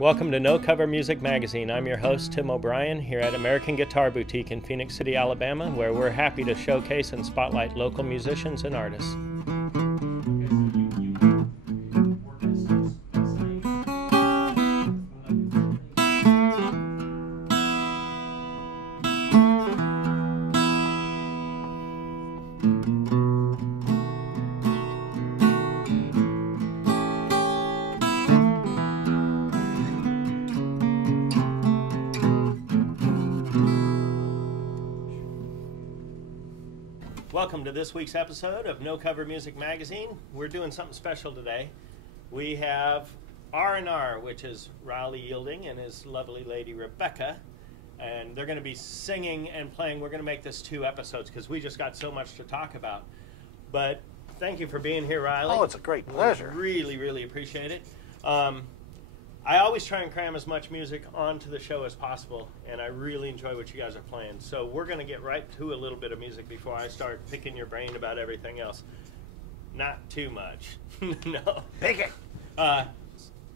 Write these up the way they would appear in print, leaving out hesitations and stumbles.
Welcome to No Cover Music Magazine. I'm your host, Tim O'Brien, here at American Guitar Boutique in Phoenix City, Alabama, where we're happy to showcase and spotlight local musicians and artists. Welcome to this week's episode of No Cover Music Magazine. We're doing something special today. We have R&R, which is Riley Yielding and his lovely lady Rebecca, and they're going to be singing and playing. We're going to make this 2 episodes because we just got so much to talk about. But thank you for being here, Riley. Oh, it's a great pleasure. We really appreciate it. I always try and cram as much music onto the show as possible, and I really enjoy what you guys are playing. So we're going to get right to a little bit of music before I start picking your brain about everything else. Not too much. No. Pick it.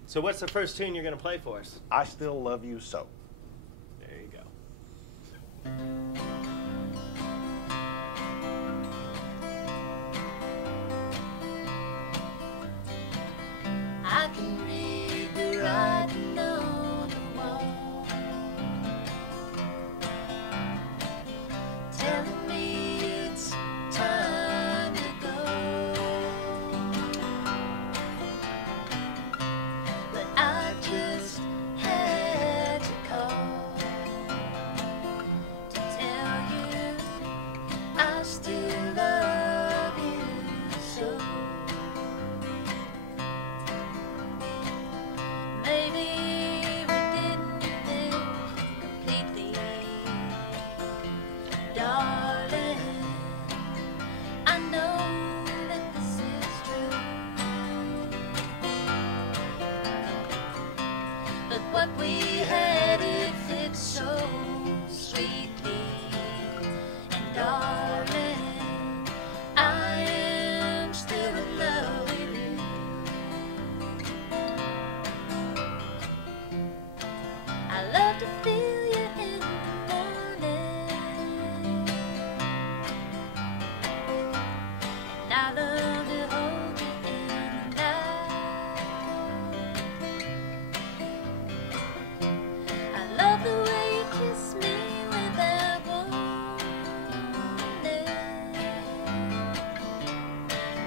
So what's the first tune you're going to play for us? I Still Love You So. There you go. I can read the writing on the wall, telling me it's time to go. But I just had to call to tell you I still love you so. Maybe we didn't think completely, darling. I know that this is true, but what we had, it fits so sweetly. And darling, I am still in love with you. I love to feel you in the morning, and I love to hold you in the night. I love the way you kiss me without warning,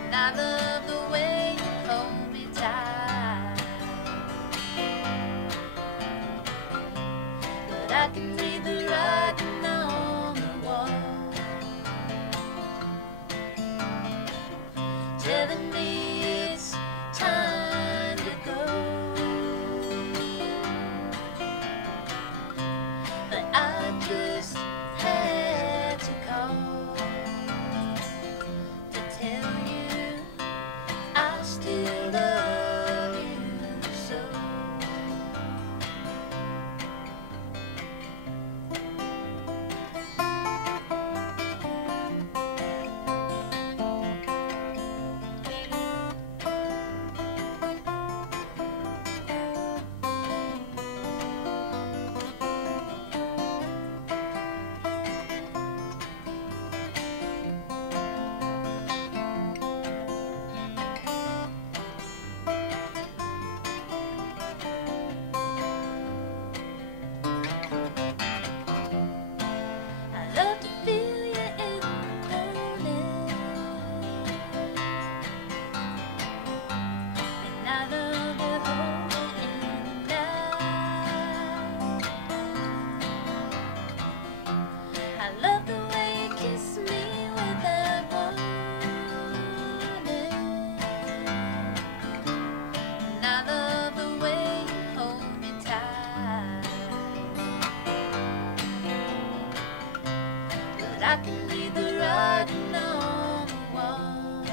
and I love the way you hold me tight. But I can read the writing on the wall, telling me it's time to go. But I just had to call to tell you I still love you so. I love to feel you in the morning, and I love to hold you in the night. I love the way you kiss me without warning, and I love the way you hold me tight. But I can read the writing on the wall,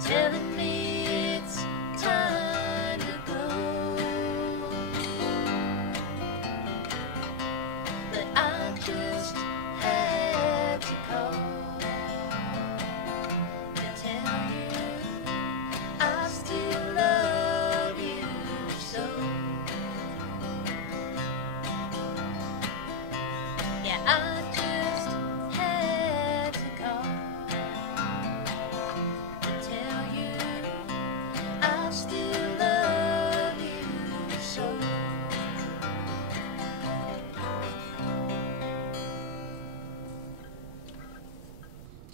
telling me it's time to go. But I just had to call to tell you I still love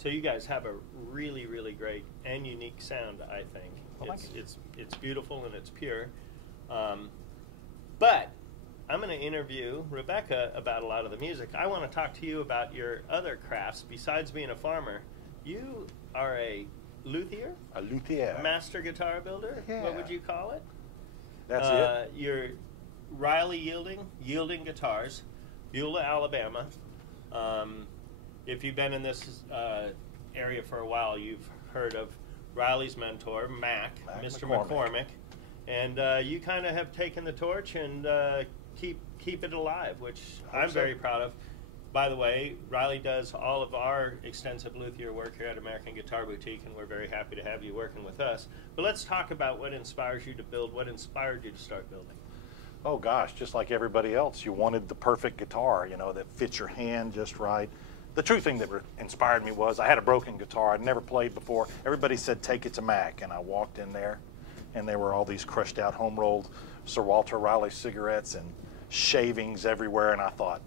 So you guys have a really, really great and unique sound, I think. Well, It's beautiful and it's pure. But I'm going to interview Rebecca about a lot of the music. I want to talk to you about your other crafts. Besides being a farmer, you are a luthier? A luthier. Master guitar builder? Yeah. What would you call it? That's it. You're Riley Yielding Guitars, Beulah, Alabama. If you've been in this area for a while, you've heard of Riley's mentor, Mac Mr. McCormick. And you kind of have taken the torch and keep it alive, which I'm very proud of. By the way, Riley does all of our extensive luthier work here at American Guitar Boutique, and we're very happy to have you working with us. But let's talk about what inspires you to build, what inspired you to start building. Oh gosh, just like everybody else, you wanted the perfect guitar, you know, that fits your hand just right. The true thing that inspired me was I had a broken guitar. I'd never played before. Everybody said, take it to Mac, and I walked in there, and there were all these crushed out home-rolled Sir Walter Riley cigarettes and shavings everywhere, and I thought,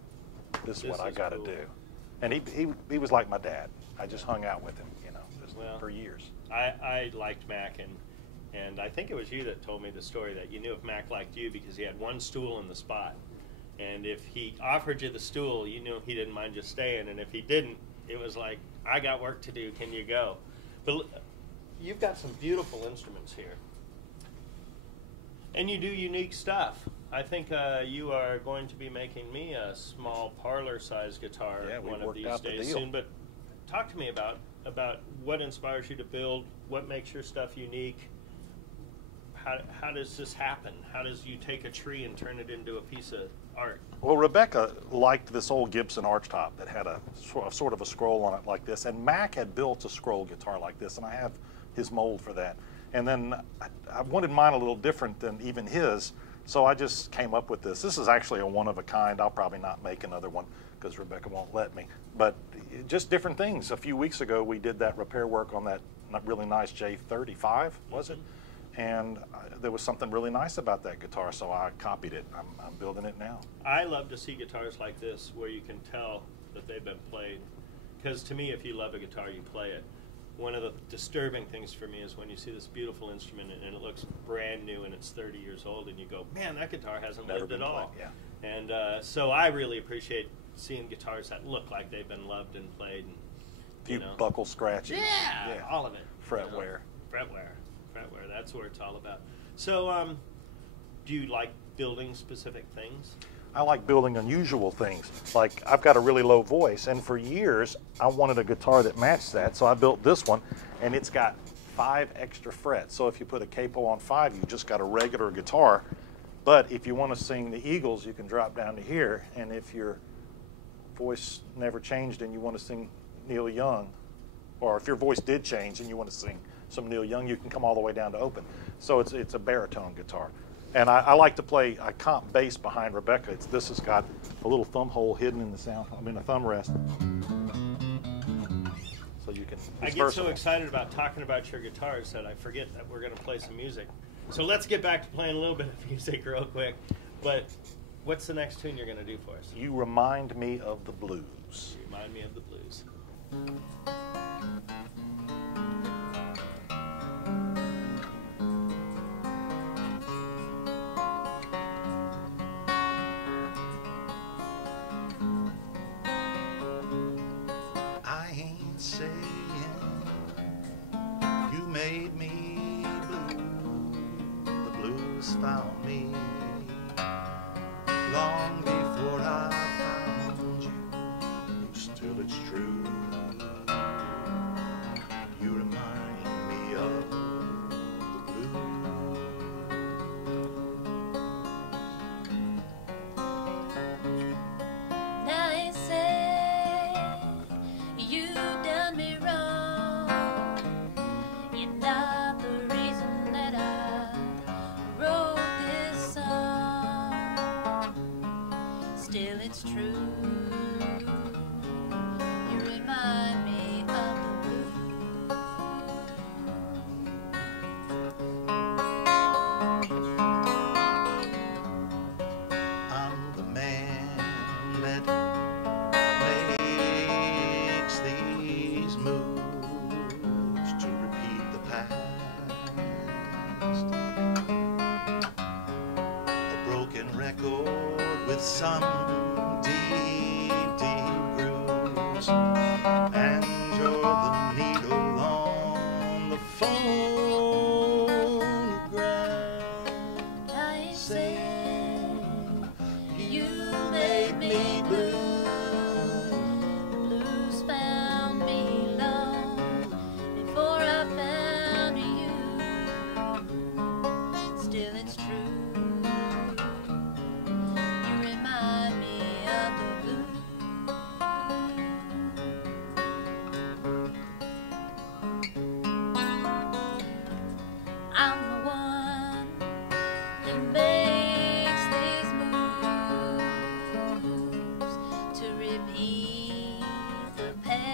this is what I got to do. And he was like my dad. I just hung out with him, you know, for years. I liked Mac, and I think it was you that told me the story that you knew if Mac liked you because he had one stool in the spot. And if he offered you the stool, you knew he didn't mind just staying. And if he didn't, it was like, I got work to do, can you go? But you've got some beautiful instruments here. And you do unique stuff. I think you are going to be making me a small parlor-sized guitar one of these days soon. But talk to me about what inspires you to build, what makes your stuff unique. How does this happen? How does you take a tree and turn it into a piece of art? Well, Rebecca liked this old Gibson archtop that had a sort of a scroll on it like this, and Mac had built a scroll guitar like this, and I have his mold for that. And then I wanted mine a little different than even his, so I just came up with this. This is actually a one-of-a-kind. I'll probably not make another one because Rebecca won't let me. But just different things. A few weeks ago, we did that repair work on that really nice J35, was it? And there was something really nice about that guitar, so I copied it. I'm building it now. I love to see guitars like this where you can tell that they've been played. Because to me, if you love a guitar, you play it. One of the disturbing things for me is when you see this beautiful instrument and it looks brand new and it's 30 years old and you go, man, that guitar hasn't lived at all. Played, yeah. And so I really appreciate seeing guitars that look like they've been loved and played. And, a few buckle scratches. Yeah, all of it. Fretware. Fretware, that's what it's all about. So do you like building specific things? I like building unusual things. Like, I've got a really low voice, and for years I wanted a guitar that matched that, so I built this one, and it's got 5 extra frets. So if you put a capo on 5, you just got a regular guitar. But if you want to sing the Eagles, you can drop down to here, and if your voice never changed and you want to sing Neil Young, or if your voice did change and you want to sing some Neil Young, you can come all the way down to open. So it's a baritone guitar. And I like to play, I comp bass behind Rebecca. This has got a little thumb hole hidden in the sound, a thumb rest. So you can, I get so excited about talking about your guitars that I forget that we're going to play some music. So let's get back to playing a little bit of music real quick. But what's the next tune you're going to do for us? You Remind Me of the Blues. You Remind Me of the Blues. Made me blue, the blues found me long before I found you. Still it's true, you remind me of the blues. Now they say you done me wrong. You're not the reason that I wrote this song. Still it's true, you remind me of the blues. I'm the man that makes these moves. some deep, deep grooves, and you're the needle on the phonograph. I said you made me blue. The blues found me long before I found you. Still it's true. You remind me of the blue. I'm the one who makes these moves to repeat the past.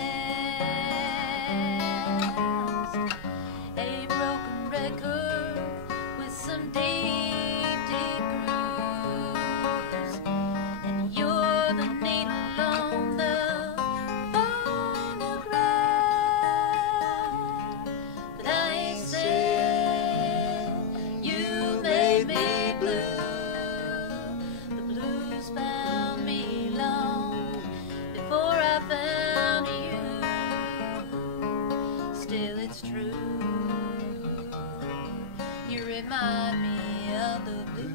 A broken record with some deep, deep grooves, and you're the needle on the phonograph. But I said you made me blue. The blues found me long before I found you. Still it's true. You remind me of the blue.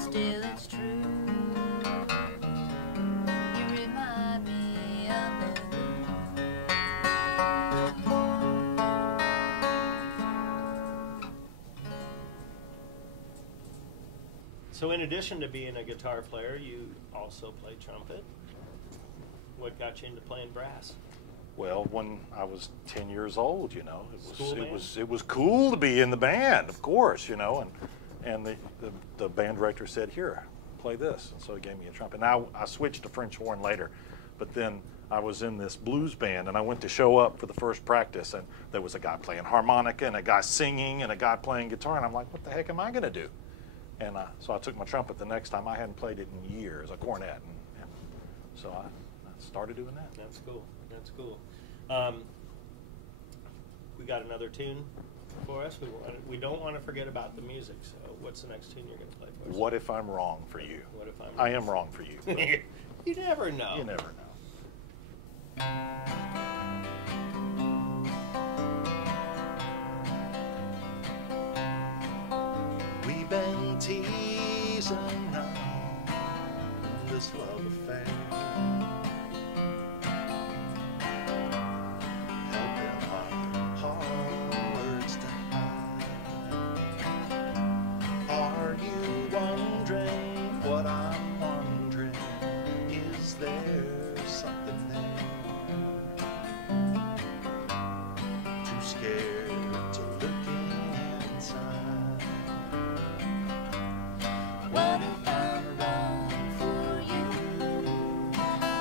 Still it's true. You remind me of the blue. So in addition to being a guitar player, you also play trumpet. What got you into playing brass? Well, when I was 10 years old, you know, School band? it was cool to be in the band, of course, you know, and the band director said, "Here, play this," and so he gave me a trumpet. Now I switched to French horn later, but then I was in this blues band, and I went to show up for the first practice, and there was a guy playing harmonica and a guy singing and a guy playing guitar, and I'm like, "What the heck am I going to do?" And so I took my trumpet the next time. I hadn't played it in years, a cornet, and so I started doing that. That's cool. That's cool. We got another tune for us. We don't want to forget about the music. So, what's the next tune you're going to play for us? What if I'm wrong for you? What if I'm? I am wrong for you. but You never know. You never know. We've been teasing around this love affair, helping our hearts to hide. Are you wondering what I'm wondering? Is there something there? Too scared to look inside. What if I'm wrong for you?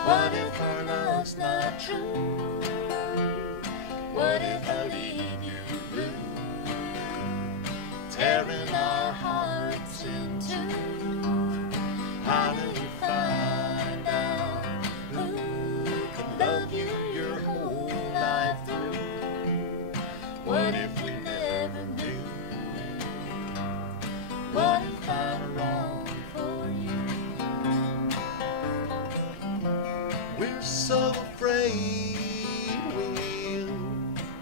What if our love's not true? What if I leave you blue, tearing our hearts in two? How do you find out who can love you your whole life through? What if we never knew? What if I'm wrong for you? We're so afraid we'll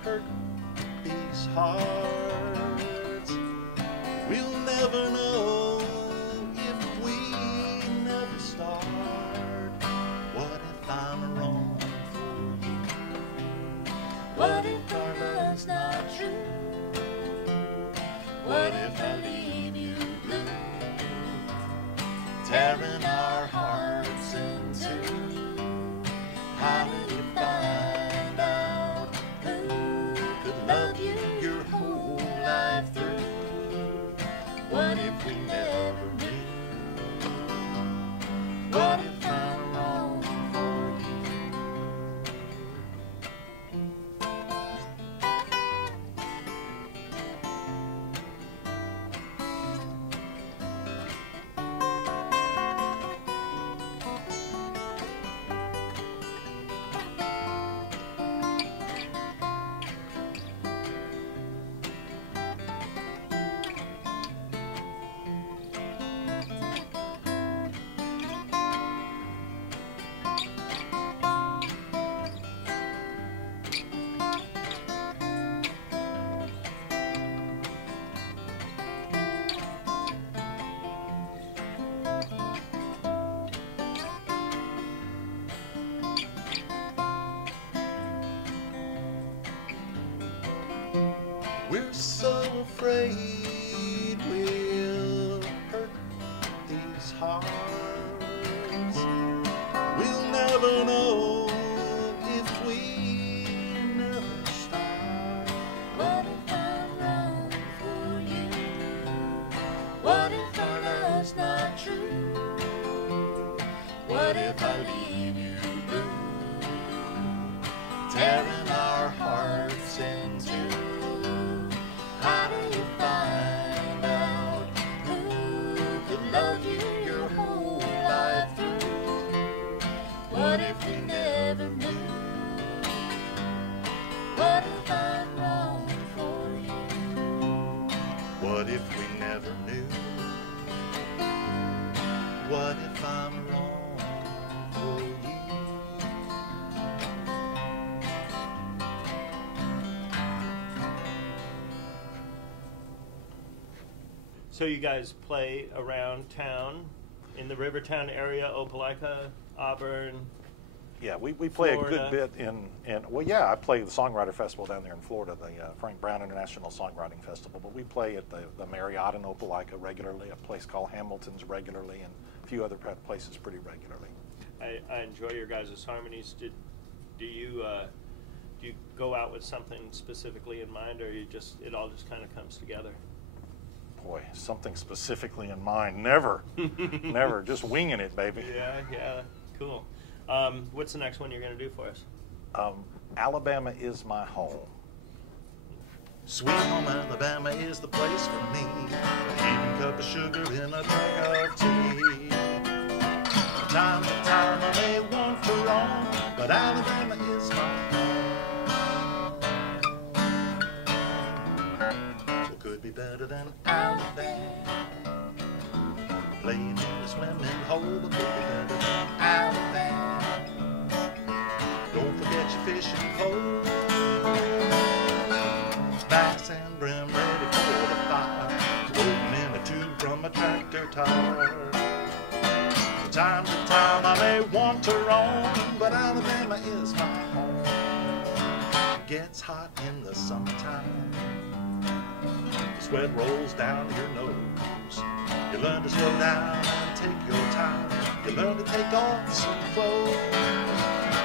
hurt these hearts. We'll never know if we never start. What if I'm wrong for you? What if our love's not true? What if I leave you blue, Tearing our hearts in two. How do you find We're so afraid we'll hurt these hearts. We'll never know if we never start. What if I'm wrong for you? What if our love's not true? What if I leave you blue, tearing our hearts in two? How do you find out who could love you your whole life through? What if we never knew? What if I'm wrong for you? What if we never knew? What if I'm wrong for you? So you guys play around town in the Rivertown area, Opelika, Auburn. Yeah, we play Florida. a good bit well, yeah, I play the Songwriter Festival down there in Florida, the Frank Brown International Songwriting Festival, but we play at the Marriott in Opelika regularly, a place called Hamilton's regularly, and a few other places pretty regularly. I enjoy your guys' harmonies. Do you go out with something specifically in mind, or it all just kind of comes together? Boy, something specifically in mind, never, never, just winging it, baby. Yeah, cool. What's the next one you're going to do for us? Alabama Is My Home. Sweet home Alabama is the place for me. An even cup of sugar in a jug of tea. From time to time I may want to roam, but Alabama is my home. What could be better than Alabama? Playing in the swimming hole, but could be better than Alabama. Don't forget your fishing pole. Bass and brim ready for the fire, floating in a tube from a tractor tire. From time to time I may want to roam, but Alabama is my home. It gets hot in the summertime. The sweat rolls down your nose. You learn to slow down and take your time. You learn to take off some clothes.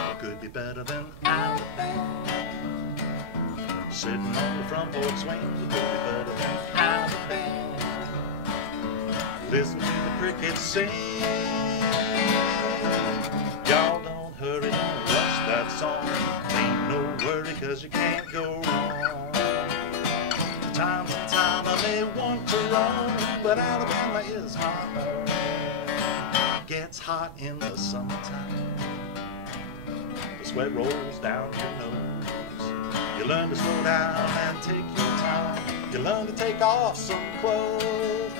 What could be better than Alabama? Sitting on the front porch swing, it could be better than Alabama. Listen to the crickets sing. Y'all don't hurry, don't rush that song. Ain't no worry, 'cause you can't go wrong. From time to time I may want to roam, but Alabama is my home. Gets hot in the summertime. The sweat rolls down your nose. You learn to slow down and take your time. You learn to take off some clothes.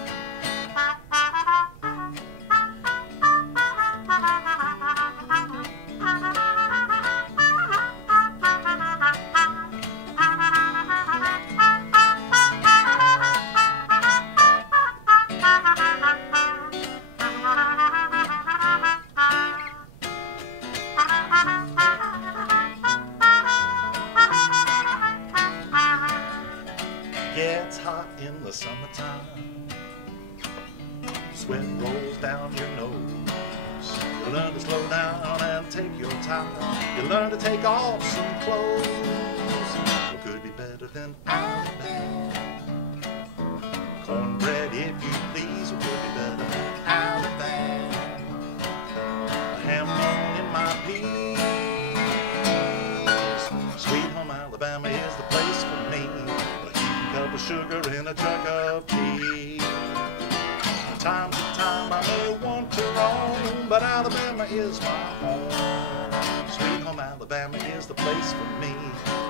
Gets hot in the summertime. Sweat rolls down your nose. You learn to slow down and take your time. You learn to take off some clothes. What could be better than Alabama? Cornbread, if you please. What could be better than Alabama? A ham bone in my peas. Sweet home Alabama is the place for me. Cup of sugar in a jug of tea. From time to time I may want to roam, but Alabama is my home. Sweet home Alabama is the place for me.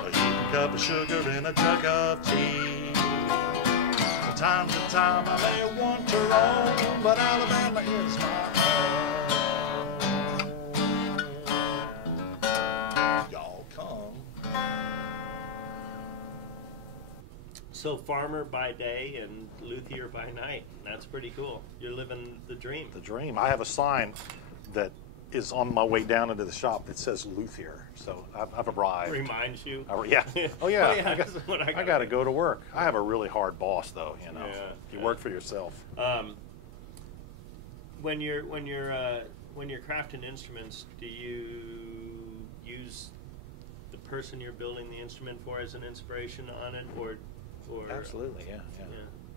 A heaping cup of sugar in a jug of tea. From time to time I may want to roam, but Alabama is my home. Y'all come. So farmer by day and luthier by night. That's pretty cool. You're living the dream. The dream. I have a sign that is on my way down into the shop that says Luthier. So I've arrived. Reminds you. Yeah. Oh yeah. Oh, yeah, that's what I got to go to work. I have a really hard boss though. You know. Yeah, You work for yourself. When you're crafting instruments, do you use the person you're building the instrument for as an inspiration on it, or Absolutely. Yeah. yeah.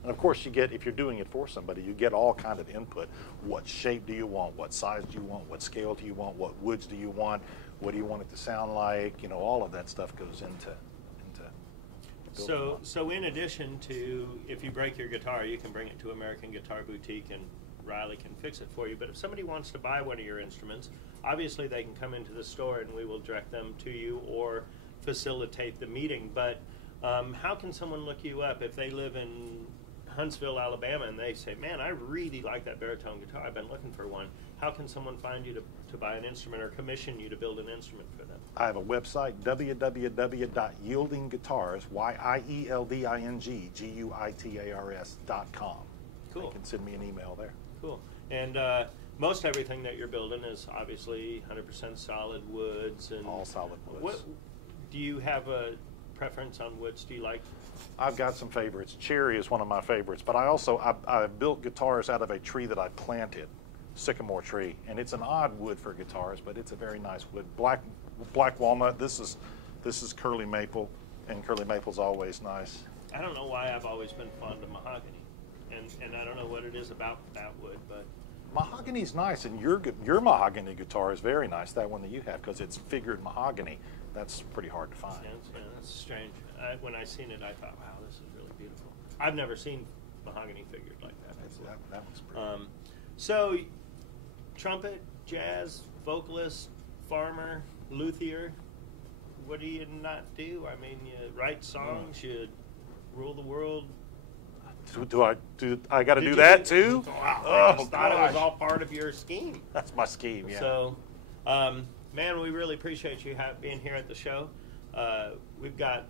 And of course, you get, if you're doing it for somebody, you get all kind of input. What shape do you want? What size do you want? What scale do you want? What woods do you want? What do you want it to sound like? You know, all of that stuff goes into building one. So in addition to, if you break your guitar, you can bring it to American Guitar Boutique and Riley can fix it for you. But if somebody wants to buy one of your instruments, obviously they can come into the store and we will direct them to you or facilitate the meeting. But how can someone look you up if they live in Huntsville, Alabama, and they say, man, I really like that baritone guitar. I've been looking for one. How can someone find you to buy an instrument or commission you to build an instrument for them? I have a website, www.yieldingguitars, YIELDINGGUITARS.com. Cool. You can send me an email there. Cool. And most everything that you're building is obviously 100% solid woods. And All solid woods. What do you have a preference on woods? Do you like? I've got some favorites. Cherry is one of my favorites, but I've built guitars out of a tree that I planted, sycamore tree, and it's an odd wood for guitars, but it's a very nice wood. Black walnut. This is curly maple, and curly maple's always nice. I don't know why I've always been fond of mahogany, and I don't know what it is about that wood, but Mahogany's nice, and your mahogany guitar is very nice. That one that you have, because it's figured mahogany. That's pretty hard to find. yeah, that's strange. When I seen it, I thought, wow, this is really beautiful. I've never seen mahogany figured like that before. That one's pretty. So, trumpet, jazz, vocalist, farmer, luthier. What do you not do? I mean, you write songs, you rule the world. I got to do that too? Wow, I Oh, just thought it was gosh. all part of your scheme. That's my scheme. Yeah. So, man, we really appreciate you being here at the show. We've got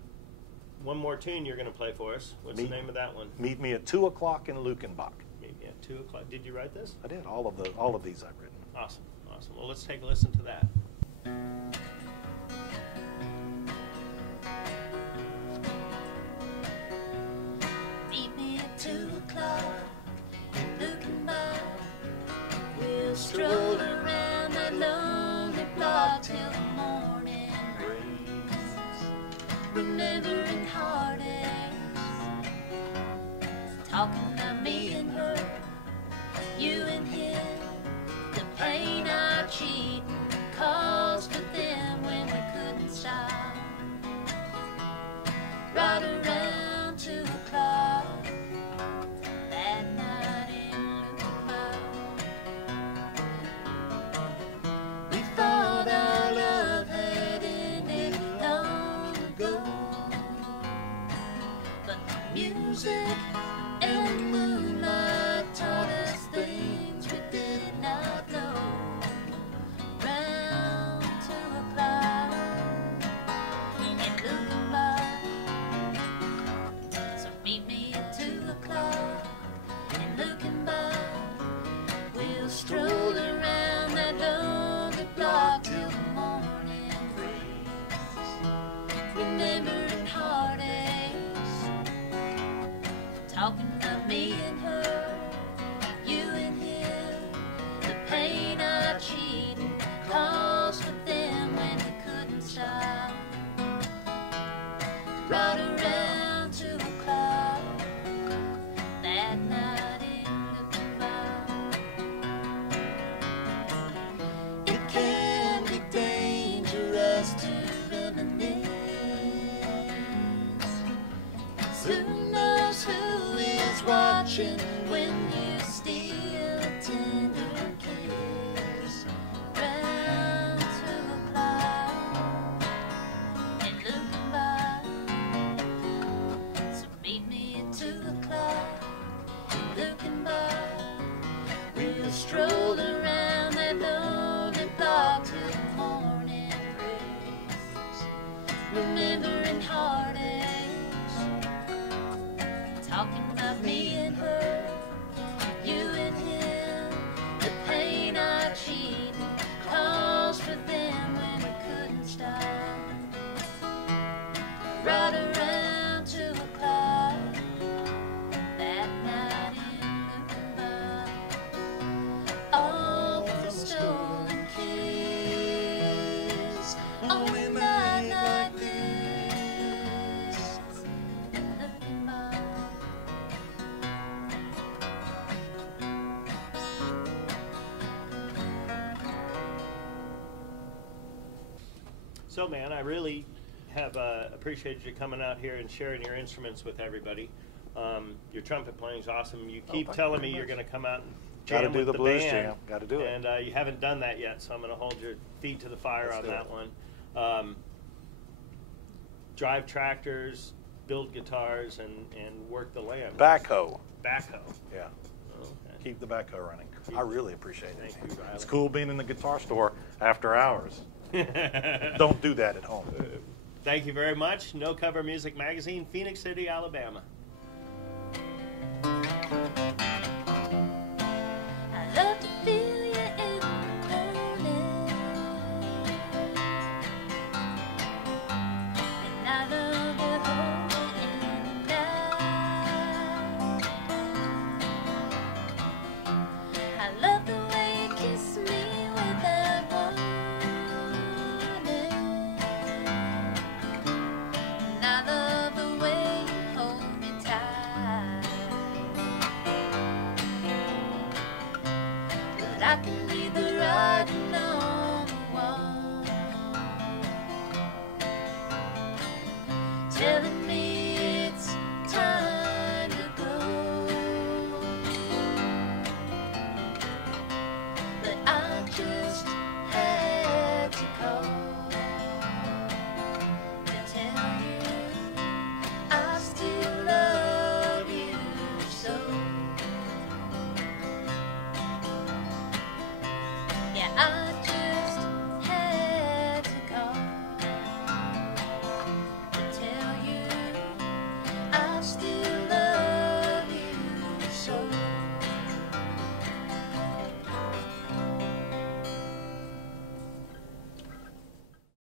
one more tune you're going to play for us. What's the name of that one? Meet me at 2 o'clock in Lukenbach. Meet me at 2 o'clock. Did you write this? I did. All of these I've written. Awesome. Well, let's take a listen to that. Meet me at 2 o'clock in Lukenbach. We'll stroll around that lonely block till the morning breeze, remembering heartaches, talking about me and her, you and him, the pain our cheating caused for them when we couldn't stop. Right around 2 o'clock that night in Lukenbach, we thought our love had ended long ago, but the music and moonlight taught us things we did not know. Round 2 o'clock in Lukenbach. So meet me at 2 o'clock in Lukenbach. We'll stroll around that lonely block till the morning breeze, remembering heartaches, talking about me and her, you and him, the pain our cheating caused for them when we couldn't stop. Right around 2 o'clock that night in Lukenbach. It can be dangerous to reminisce. Who knows who is watching when you steal a tender kiss? Round 2 o'clock in Lukenbach. So meet me at 2 o'clock in Lukenbach. We'll stroll around that lonely block till the morning breeze, remembering heartaches, talking about me and her, you and him, the pain our cheating caused So, man, I really have appreciated you coming out here and sharing your instruments with everybody. Your trumpet playing is awesome. You keep thank you telling very me you're much. going to come out and Gotta jam do with the blues band. jam. Gotta do it. And you haven't done that yet, so I'm going to hold your feet to the fire Let's on do that it. one. Drive tractors, build guitars, and work the land. Backhoe. Backhoe. Yeah. Okay. Keep the backhoe running. I really appreciate it. Thank you, Riley. It's cool being in the guitar store after hours. Don't do that at home. Thank you very much. No Cover Music Magazine, Phoenix City, Alabama. I love to feel you in the morning, and I love to hold you in the night. I love the way you kiss me without warning, and I love the way you hold me tight. But I can be the writing on the wall, telling